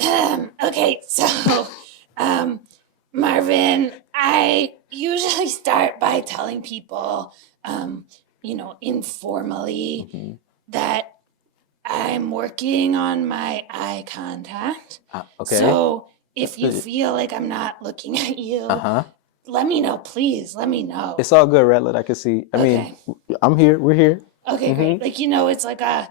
Okay, so, Marvin, I usually start by telling people, informally Mm-hmm. that I'm working on my eye contact. Okay. So if you feel like I'm not looking at you, let me know, please. Let me know. It's all good, Ratlet. I can see. I mean, I'm here. We're here. Okay, great. Like, it's like a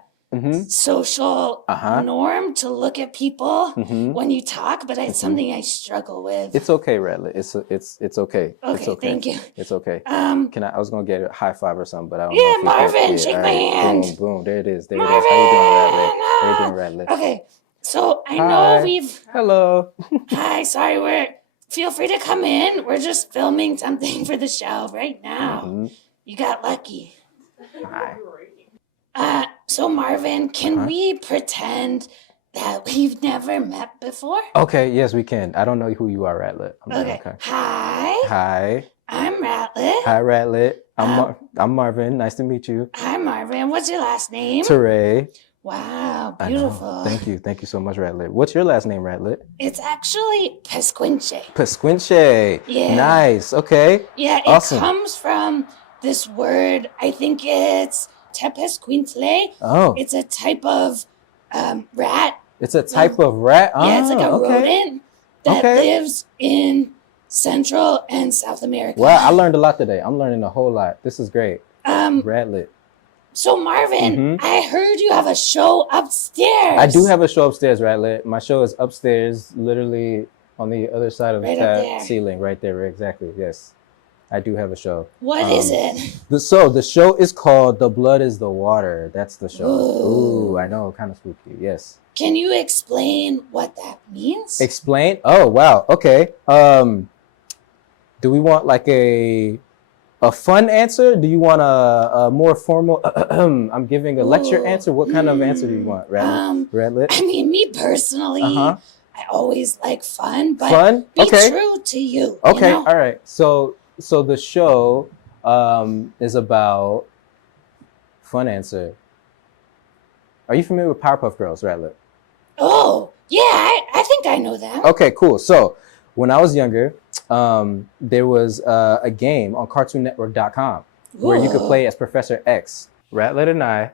social norm to look at people when you talk, but it's something I struggle with. It's okay, Ratlet. It's okay. Okay, thank you. It's okay. Can I was gonna get a high five or something, but I don't know. Yeah, Marvin, shake my hand. Boom, boom. There it is. Marvin, How you doing, Ratlet? How you doing, Ratlet? Okay, so I know we've. Hello. Hi, sorry. Feel free to come in. We're just filming something for the show right now. You got lucky. Hi. So Marvin, can we pretend that we've never met before? Okay, yes, we can. I don't know who you are, Ratlet. Okay. Hi. Hi. I'm Ratlet. Hi, Ratlet. I'm Marvin. Nice to meet you. Hi, Marvin. What's your last name? Touré. Wow, beautiful. Thank you. Thank you so much, Ratlet. What's your last name, Ratlet? It's actually Pesquinche. Pesquinche. Yeah. Nice. Okay. Yeah, it comes from this word. I think it's Tepesquintle. Oh. It's a type of rat. It's a type of rat? Yeah, it's like a rodent that lives in Central and South America. Wow, I learned a lot today. I'm learning a whole lot. This is great. Ratlet. So Marvin, I heard you have a show upstairs. I do have a show upstairs, Ratlet. My show is upstairs, literally on the other side of the ceiling, right there. Exactly, yes. I do have a show. What is it? The show is called The Blood is the Water. That's the show. Ooh, I know, kind of spooky, yes. Can you explain what that means? Explain? Oh, wow, okay. Do we want like a fun answer? Do you want a more formal, I'm giving a lecture answer? What kind of answer do you want, Ratlet? I mean, me personally, I always like fun, but be true to you. Okay, you know? All right. So the show is about fun answer. Are you familiar with Powerpuff Girls, Ratlet? Oh, yeah, I think I know that. Okay, cool. So when I was younger, there was a game on CartoonNetwork.com where you could play as Professor X. Ratlet and I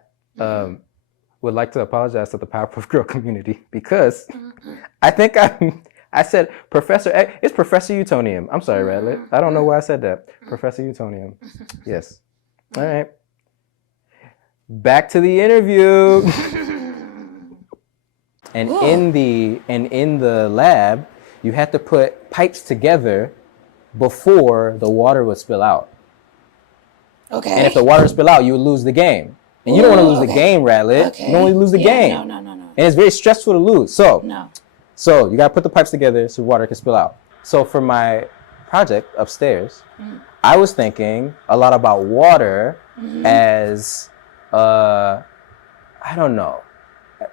would like to apologize to the Powerpuff Girl community because I think I said Professor X. It's Professor Utonium. I'm sorry, Ratlet. I don't know why I said that. Professor Utonium. Yes. All right. Back to the interview. And in the lab, you had to put pipes together before the water would spill out. Okay. And if the water would spill out, you would lose the game. And you don't want to lose the game, Ratlet. Okay. You don't want to lose the game. No. And it's very stressful to lose. So you got to put the pipes together so water can spill out. So for my project upstairs, I was thinking a lot about water as, I don't know,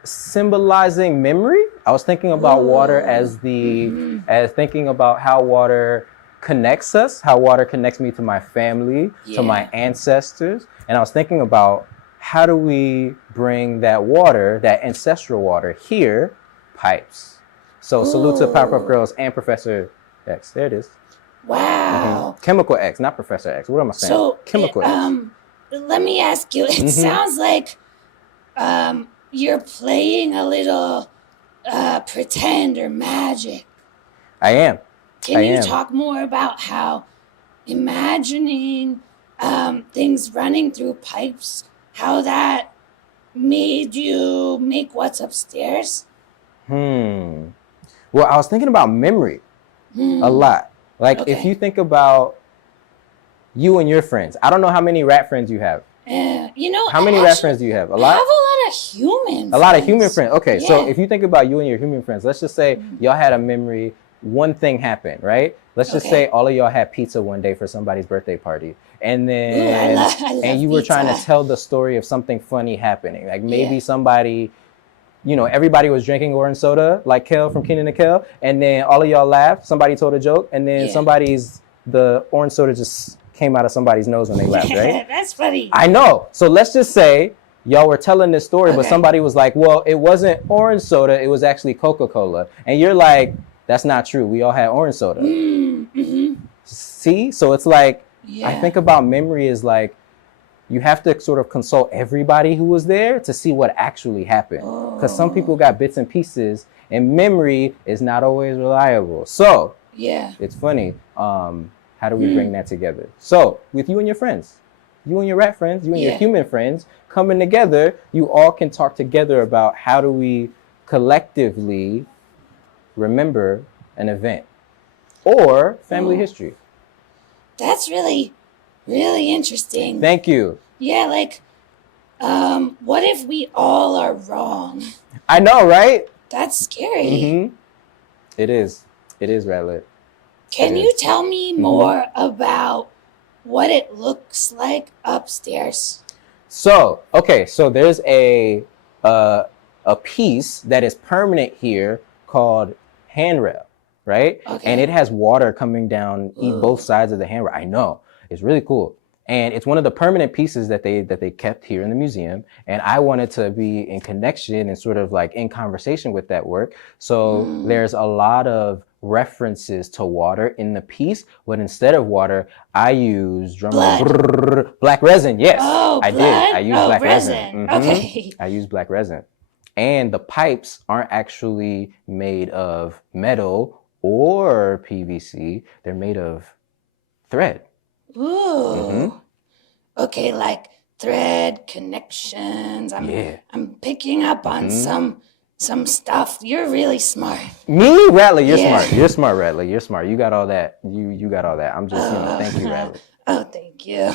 symbolizing memory. I was thinking about water as as thinking about how water connects us, how water connects me to my family, to my ancestors. And I was thinking about how do we bring that water, that ancestral water here, pipes. So salute to Powerpuff Girls and Professor X. There it is. Wow. Chemical X, not Professor X. What am I saying? So, Chemical X. Let me ask you, it sounds like you're playing a little pretend or magic. I am. Can you talk more about how imagining things running through pipes, how that made you make what's upstairs? Well, I was thinking about memory a lot. Like if you think about you and your friends, I don't know how many rat friends you have. How many rat friends do you have? A lot? I have a lot of human friends. A lot of human friends. Okay, so if you think about you and your human friends, let's just say y'all had a memory, one thing happened, right? Let's just say all of y'all had pizza one day for somebody's birthday party. And then I love you were pizza. trying to tell the story of something funny happening. Like maybe somebody, everybody was drinking orange soda, like Kel from Kenan and Kel, and then all of y'all laughed, somebody told a joke, and then the orange soda just came out of somebody's nose when they laughed, right? That's funny. I know. So let's just say y'all were telling this story, but somebody was like, well, it wasn't orange soda, it was actually Coca-Cola. And you're like, that's not true. We all had orange soda. Mm-hmm. See? So it's like, I think about memory as like, you have to sort of consult everybody who was there to see what actually happened. Because some people got bits and pieces, and memory is not always reliable. So it's funny. How do we bring that together? So with you and your friends, you and your rat friends, you and your human friends coming together, you all can talk together about how do we collectively remember an event or family history. That's really, really interesting. Thank you. Yeah, like, what if we all are wrong? I know, right? That's scary. Mm-hmm. It is, Ratlet. Can you tell me more about what it looks like upstairs? So, okay, so there's a piece that is permanent here called handrail, right? Okay. And it has water coming down both sides of the handrail. I know, it's really cool. And it's one of the permanent pieces that they kept here in the museum. And I wanted to be in connection and sort of like in conversation with that work. So there's a lot of references to water in the piece, but instead of water, I use black resin. Yes, I did. I used black resin. Mm-hmm. Okay. I use black resin. And the pipes aren't actually made of metal or PVC. They're made of thread. Ooh. Okay, like thread connections. I'm picking up on some stuff. You're really smart. Me, Rattler, you're smart. You're smart, Rattler. You're smart. You got all that. You got all that. I'm just, thank you, Rattler. Oh, thank you.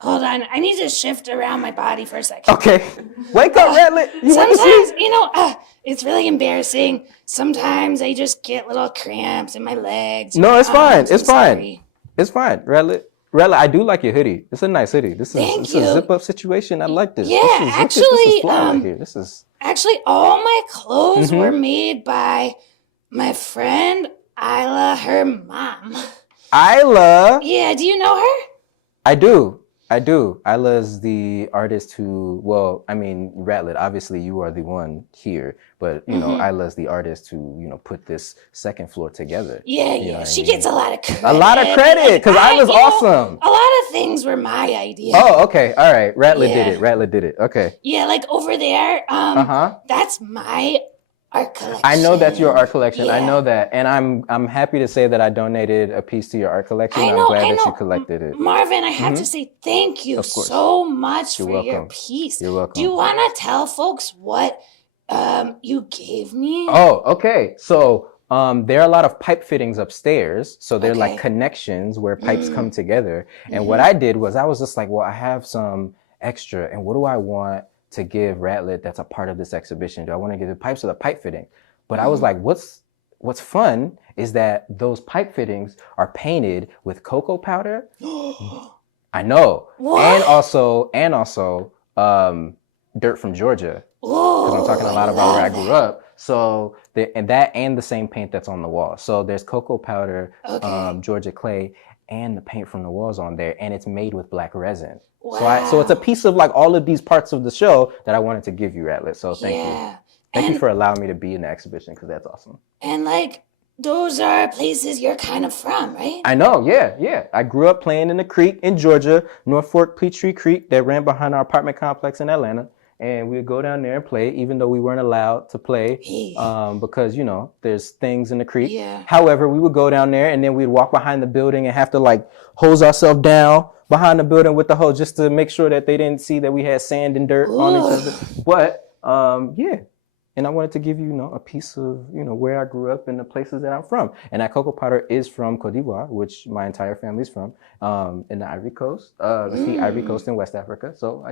Hold on. I need to shift around my body for a second. Okay. Wake up, Rattler. Sometimes, it's really embarrassing. Sometimes I just get little cramps in my legs. No, it's fine. It's fine. Sorry. It's fine, Rattler. Rattler, I do like your hoodie. It's a nice hoodie. This is a zip up situation. I like this. Yeah, this is fly right here. This is actually all my clothes were made by my friend Isla, her mom. Isla? Yeah, do you know her? I do. Isla's the artist who, Ratlet, obviously you are the one here, but, Isla's the artist who, put this second floor together. Yeah. She gets a lot of credit. A lot of credit, because Isla's awesome. A lot of things were my idea. Oh, okay. All right. Ratlet did it. Okay. Yeah, like over there, that's my art collection. I know that's your art collection. Yeah. I know that. And I'm happy to say that I donated a piece to your art collection. I'm glad that you collected it. Marvin, I have to say thank you so much for your piece. You're welcome. Do you want to tell folks what you gave me? Oh, okay. So there are a lot of pipe fittings upstairs. So they're like connections where pipes come together. And what I did was I was just like, well, I have some extra. And what do I want to give Ratlet that's a part of this exhibition? Do I want to give the pipes or the pipe fitting? But I was like, what's fun is that those pipe fittings are painted with cocoa powder. I know. What? And also dirt from Georgia. Because I'm talking a lot about where I grew up. So and the same paint that's on the wall. So there's cocoa powder, Georgia clay, and the paint from the walls on there, and it's made with black resin. Wow. So it's a piece of like all of these parts of the show that I wanted to give you, Ratlet. So thank you. Thank you for allowing me to be in the exhibition, because that's awesome. And like, those are places you're kind of from, right? I know, yeah. I grew up playing in the creek in Georgia, North Fork Peachtree Creek, that ran behind our apartment complex in Atlanta. And we would go down there and play, even though we weren't allowed to play because, there's things in the creek. Yeah. However, we would go down there and then we'd walk behind the building and have to like hose ourselves down behind the building with the hose just to make sure that they didn't see that we had sand and dirt on each other. But, and I wanted to give you, a piece of, where I grew up and the places that I'm from. And that cocoa powder is from Côte d'Ivoire, which my entire family's from, in the Ivory Coast, the Ivory Coast in West Africa. So,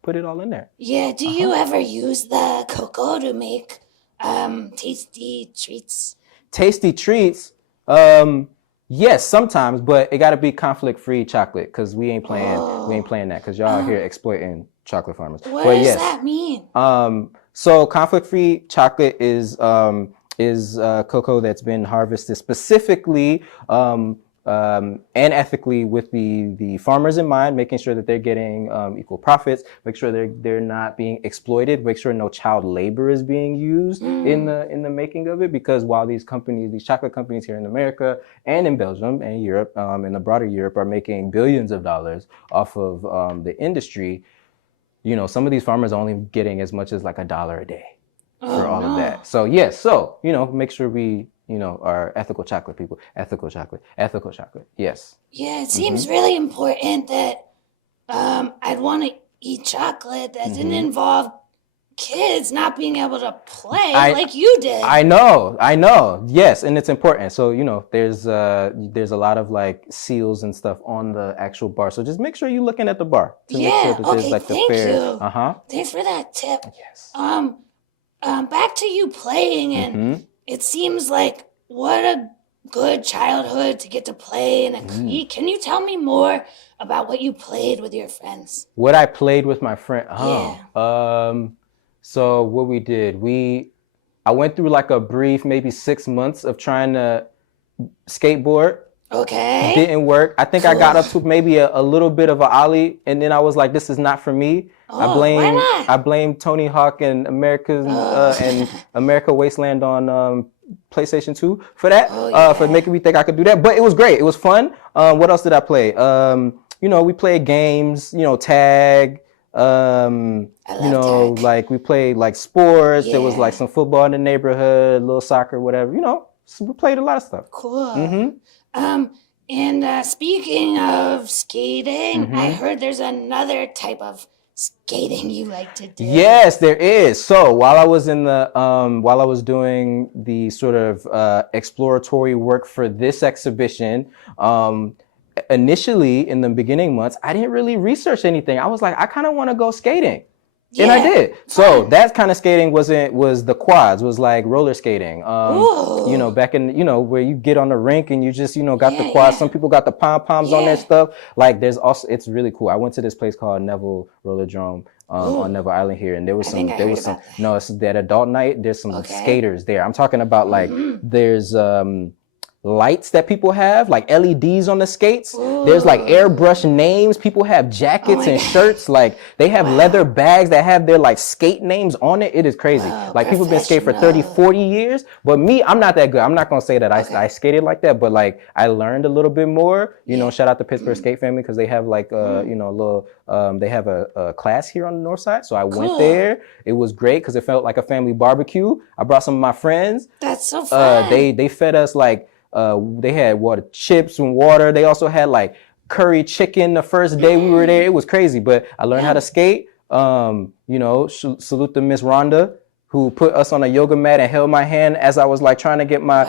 put it all in there. Yeah, do you ever use the cocoa to make tasty treats? Tasty treats? Yes, sometimes, but it got to be conflict-free chocolate, because we ain't playing that, because y'all are here exploiting chocolate farmers. What does that mean? So conflict-free chocolate is cocoa that's been harvested specifically and ethically with the farmers in mind, making sure that they're getting equal profits, make sure they're not being exploited, make sure no child labor is being used in the making of it. Because while these chocolate companies here in America and in Belgium and Europe, and the broader Europe, are making billions of dollars off of the industry, you know, some of these farmers are only getting as much as like $1 a day for all of that. So yes, you know, make sure we, you know, are ethical chocolate people. Ethical chocolate. Yes. Yeah, it seems really important that I'd want to eat chocolate that didn't involve kids not being able to play like you did. I know. Yes, and it's important. So, you know, there's a lot of like seals and stuff on the actual bar. So just make sure you're looking at the bar to make sure that there's like the fair. You. Thanks for that tip. Yes. Back to you playing, and it seems like what a good childhood to get to play in a creek. Can you tell me more about what you played with your friends? What I played with my friend? So what we did, I went through like a brief, maybe 6 months of trying to skateboard. Okay. Didn't work. I think I got up to maybe a little bit of an ollie, and then I was like, this is not for me. I blame Tony Hawk and America Wasteland on PlayStation 2 for that, for making me think I could do that. But it was great. It was fun. What else did I play? You know, we played games, you know, tag. You know, tag. Like we played like sports. There was like some football in the neighborhood, little soccer, whatever, you know. So we played a lot of stuff. Cool. And speaking of skating, I heard there's another type of skating you like to do. Yes, there is. So while I was doing the sort of exploratory work for this exhibition, initially in the beginning months, I didn't really research anything. I was like, I kind of want to go skating. And I did. So that kind of skating was the quads, was like roller skating. You know, back in, you know, where you get on the rink and you just, you know, got the quads. Some people got the pom-poms on their stuff. Like there's also, it's really cool. I went to this place called Neville Rollerdrome on Neville Island here. And it's that adult night. There's some skaters there. I'm talking about like, there's, lights that people have, like LEDs on the skates. There's like airbrush names. People have jackets and shirts. Like they have leather bags that have their like skate names on it. It is crazy. Like people have been skating for 30, 40 years. But me, I'm not that good. I'm not going to say that I skated like that, but like I learned a little bit more, you know, shout out to Pittsburgh Skate Family, because they have like, you know, a little, they have a class here on the north side. So I went there. It was great because it felt like a family barbecue. I brought some of my friends. That's so fun. They fed us like, they had chips and water. They also had like curry chicken the first day we were there. It was crazy, but I learned how to skate. You know, salute to Miss Rhonda, who put us on a yoga mat and held my hand as I was like trying to get my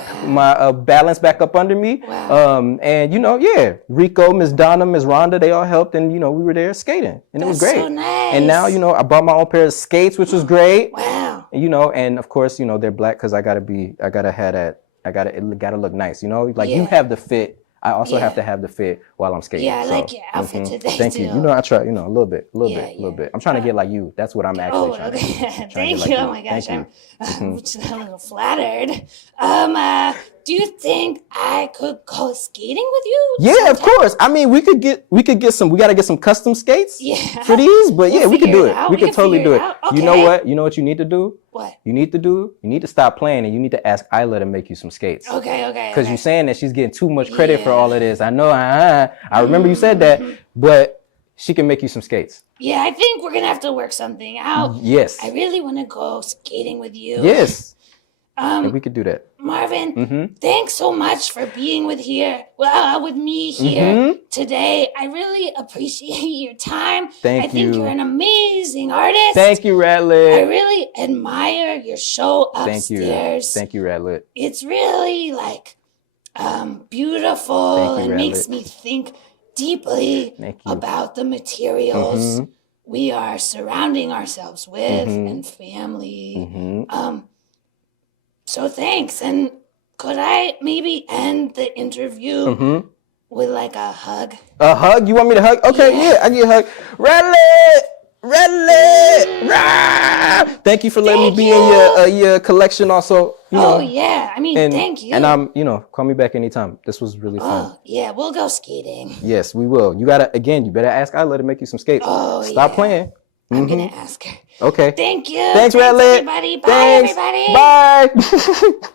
balance back up under me. And you know, Rico, Miss Donna, Miss Rhonda, they all helped, and you know, we were there skating, and it was great. So nice. And now, you know, I bought my own pair of skates, which was great. Wow. You know, and of course, you know, they're black because it gotta look nice, you know? Like you have the fit. I also have to have the fit while I'm skating. Yeah, I like your outfit today. Thank you. You know, I try, you know, a little bit. I'm trying to get like you. That's what I'm actually trying to do. Thank you. Oh my gosh, I'm just a little flattered. Do you think I could go skating with you? Yeah, of course. I mean, we could get some. We gotta get some custom skates for these. But we could do it. We could totally do it. Okay. You know what? You know what you need to do? What? You need to stop playing, and you need to ask Isla to make you some skates. Okay. Because you're saying that she's getting too much credit for all of this. I know. I remember you said that, but she can make you some skates. Yeah, I think we're gonna have to work something out. Yes. I really want to go skating with you. Yes. And we could do that. Marvin, thanks so much for being with me here today. I really appreciate your time. I think you're an amazing artist. Thank you, Ratlet. I really admire your show upstairs. Thank you, Ratlet. It's really like beautiful and makes me think deeply about the materials we are surrounding ourselves with and family. So thanks. And could I maybe end the interview with like a hug? A hug? You want me to hug? Okay, I get a hug. Rattle it! Thank you for letting me be in your collection also. yeah. I mean, thank you. And call me back anytime. This was really fun. Oh, yeah. We'll go skating. Yes, we will. You better ask Isla to make you some skates. Oh, Stop playing. I'm going to ask her. Okay. Thank you. Thanks, Red Lit. Everybody. Bye, Thanks. everybody. Bye.